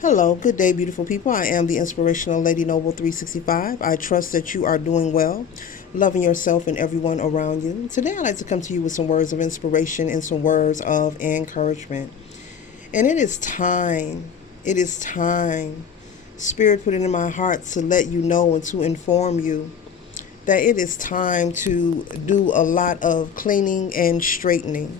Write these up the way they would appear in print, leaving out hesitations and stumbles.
Hello, good day, beautiful people. I am the inspirational Lady Noble 365. I trust that you are doing well, loving yourself and everyone around you. Today, I'd like to come to you with some words of inspiration and some words of encouragement. And it is time. It is time. Spirit put it in my heart to let you know and to inform you that it is time to do a lot of cleaning and straightening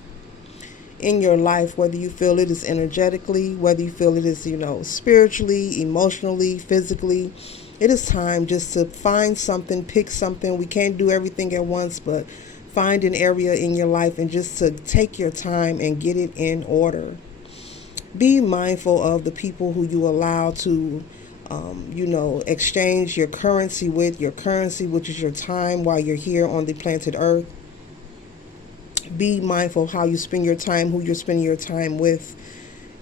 in your life, whether you feel it is energetically, whether you feel it is, spiritually, emotionally, physically. It is time just to find something, pick something. We can't do everything at once, but find an area in your life and just to take your time and get it in order. Be mindful of the people who you allow to exchange your currency, which is your time while you're here on the planet Earth. Be mindful of how you spend your time, who you're spending your time with.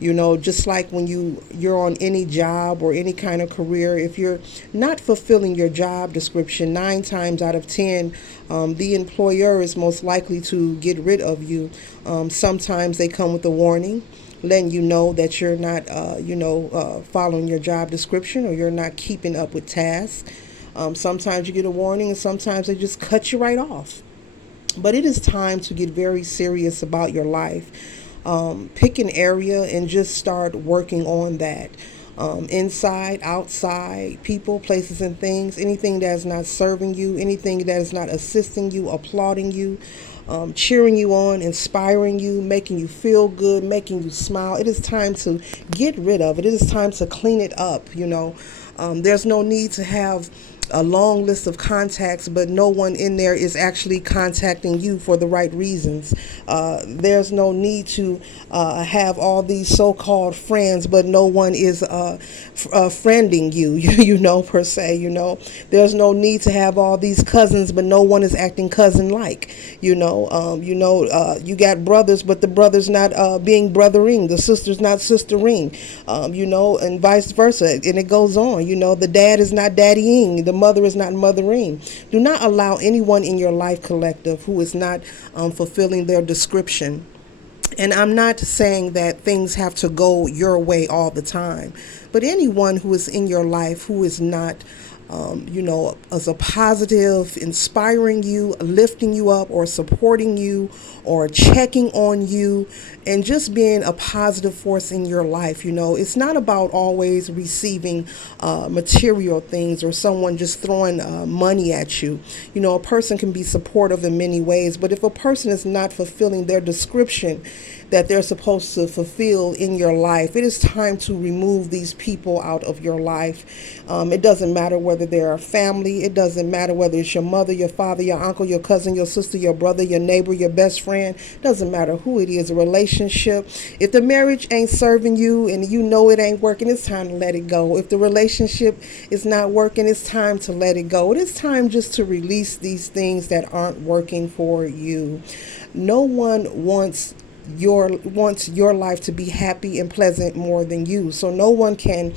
Just like when you're on any job or any kind of career, if you're not fulfilling your job description, 9 times out of 10, the employer is most likely to get rid of you. Sometimes they come with a warning, letting you know that you're not, following your job description, or you're not keeping up with tasks. Sometimes you get a warning, and sometimes they just cut you right off. But it is time to get very serious about your life. Pick an area and just start working on that. Inside, outside, people, places, and things. Anything that is not serving you, anything that is not assisting you, applauding you, cheering you on, inspiring you, making you feel good, making you smile. It is time to get rid of it. It is time to clean it up. There's no need to have a long list of contacts, but no one in there is actually contacting you for the right reasons. There's no need to have all these so-called friends, but no one is friending you, per se. There's no need to have all these cousins, but no one is acting cousin-like. You got brothers, but the brother's not being brothering, the sister's not sistering, and vice versa, and it goes on. The dad is not daddying, the mother is not mothering. Do not allow anyone in your life collective who is not fulfilling their description. And I'm not saying that things have to go your way all the time, but anyone who is in your life who is not as a positive, inspiring you, lifting you up, or supporting you, or checking on you, and just being a positive force in your life. It's not about always receiving material things or someone just throwing money at you. A person can be supportive in many ways, but if a person is not fulfilling their description that they're supposed to fulfill in your life, it is time to remove these people out of your life. It doesn't matter whether they're a family. It doesn't matter whether it's your mother, your father, your uncle, your cousin, your sister, your brother, your neighbor, your best friend. It doesn't matter who it is, a relationship. If the marriage ain't serving you and you know it ain't working, it's time to let it go. If the relationship is not working, it's time to let it go. It is time just to release these things that aren't working for you. No one wants your life to be happy and pleasant more than you. So no one can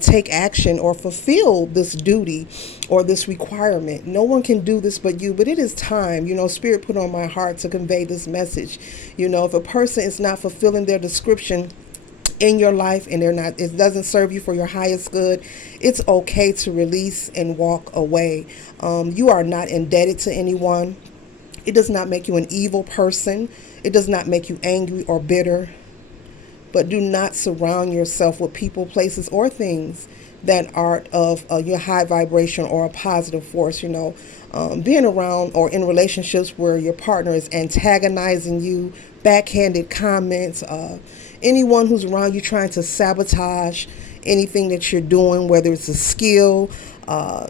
take action or fulfill this duty or this requirement. No one can do this but you. But it is time. Spirit put on my heart to convey this message. If a person is not fulfilling their description in your life, and it doesn't serve you for your highest good, it's okay to release and walk away. You are not indebted to anyone. It does not make you an evil person. It does not make you angry or bitter. But do not surround yourself with people, places, or things that are of your high vibration or a positive force. Being around or in relationships where your partner is antagonizing you, backhanded comments, anyone who's around you trying to sabotage anything that you're doing, whether it's a skill,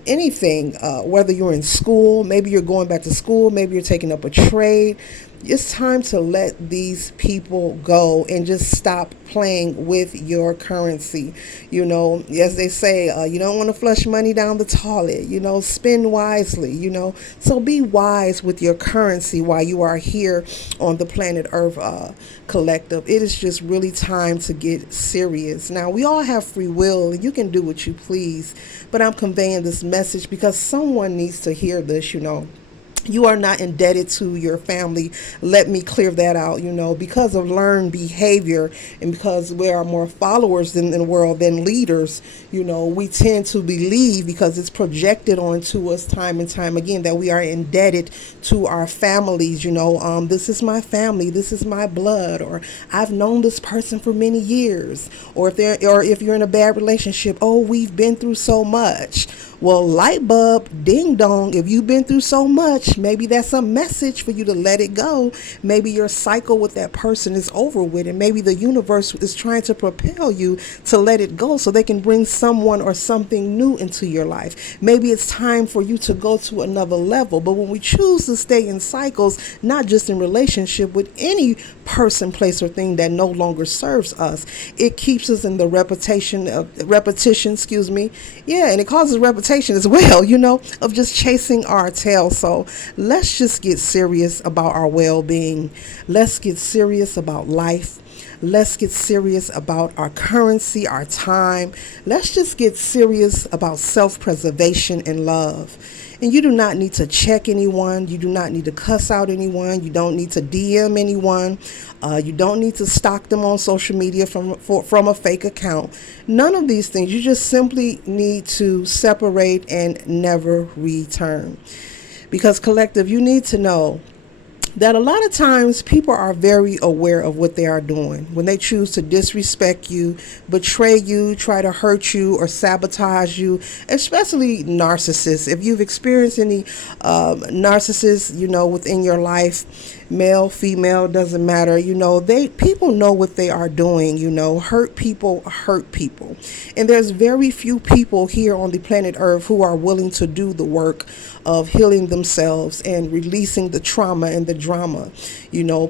anything, whether you're in school, maybe you're going back to school, maybe you're taking up a trade. It's time to let these people go and just stop playing with your currency. As they say, you don't want to flush money down the toilet. Spend wisely. So be wise with your currency while you are here on the planet Earth collective. It is just really time to get serious. Now, we all have free will, and you can do what you please, but I'm conveying this message because someone needs to hear this. You are not indebted to your family. Let me clear that out. Because of learned behavior, and because we are more followers in the world than leaders, we tend to believe, because it's projected onto us time and time again, that we are indebted to our families. This is my family, this is my blood, or I've known this person for many years. Or if you're in a bad relationship, oh, we've been through so much. Well, light bulb, ding dong, if you've been through so much, maybe that's a message for you to let it go. Maybe your cycle with that person is over with, and maybe the universe is trying to propel you to let it go so they can bring someone or something new into your life. Maybe it's time for you to go to another level. But when we choose to stay in cycles, not just in relationship, with any person, place, or thing that no longer serves us, it keeps us in the repetition, yeah, and it causes repetition as well, of just chasing our tail. So let's just get serious about our well-being. Let's get serious about life. Let's get serious about our currency, our time. Let's just get serious about self-preservation and love. And you do not need to check anyone. You do not need to cuss out anyone. You don't need to DM anyone. You don't need to stalk them on social media from a fake account. None of these things. You just simply need to separate and never return. Because, collective, you need to know that a lot of times people are very aware of what they are doing when they choose to disrespect you, betray you, try to hurt you, or sabotage you, especially narcissists. If you've experienced any narcissists, within your life, male, female, doesn't matter, people know what they are doing. Hurt people. And there's very few people here on the planet Earth who are willing to do the work of healing themselves and releasing the trauma and the drama.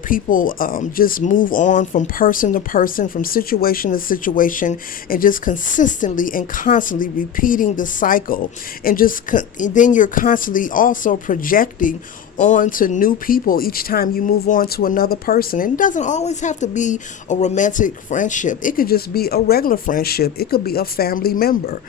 People just move on from person to person, from situation to situation, and just consistently and constantly repeating the cycle. And then you're constantly also projecting on to new people each time you move on to another person. And it doesn't always have to be a romantic friendship. It could just be a regular friendship. It could be a family member.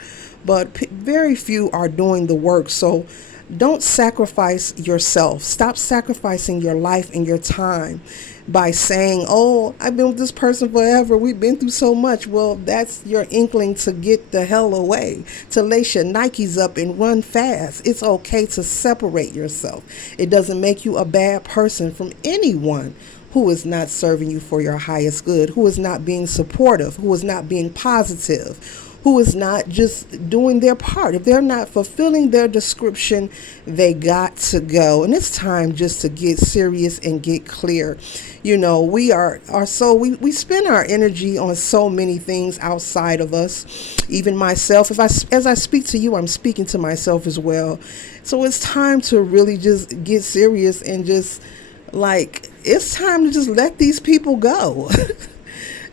But very few are doing the work. So don't sacrifice yourself. Stop sacrificing your life and your time by saying, oh, I've been with this person forever. We've been through so much. Well, that's your inkling to get the hell away, to lace your Nikes up and run fast. It's okay to separate yourself. It doesn't make you a bad person from anyone who is not serving you for your highest good, who is not being supportive, who is not being positive, who is not just doing their part. If they're not fulfilling their description, they got to go. And it's time just to get serious and get clear. We spend our energy on so many things outside of us. Even myself, as I speak to you, I'm speaking to myself as well. So it's time to really just get serious and just it's time to just let these people go.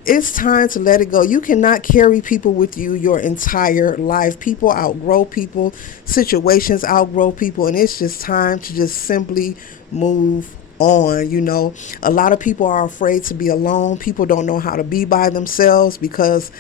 It's time to let it go. You cannot carry people with you your entire life. People outgrow people. Situations outgrow people. And it's just time to just simply move on. A lot of people are afraid to be alone. People don't know how to be by themselves because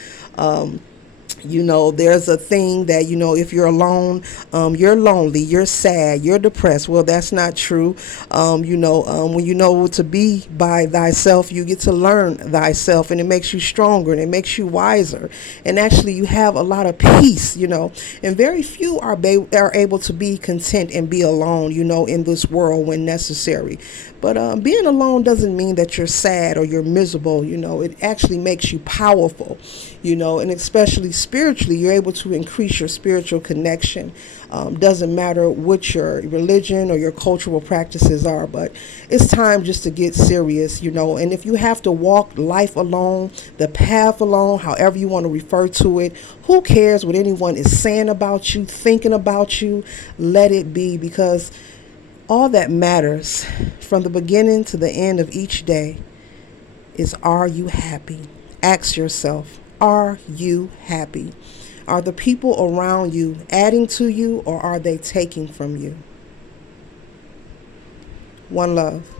there's a thing that, if you're alone, you're lonely, you're sad, you're depressed. Well, that's not true. When you know to be by thyself, you get to learn thyself, and it makes you stronger and it makes you wiser. And actually, you have a lot of peace, and very few are able to be content and be alone, in this world when necessary. But being alone doesn't mean that you're sad or you're miserable. It actually makes you powerful, and especially spiritually, you're able to increase your spiritual connection. Doesn't matter what your religion or your cultural practices are, but it's time just to get serious, and if you have to walk life alone, the path alone, however you want to refer to it, who cares what anyone is saying about you, thinking about you? Let it be, because all that matters from the beginning to the end of each day is, are you happy? Ask yourself, are you happy? Are the people around you adding to you, or are they taking from you? One love.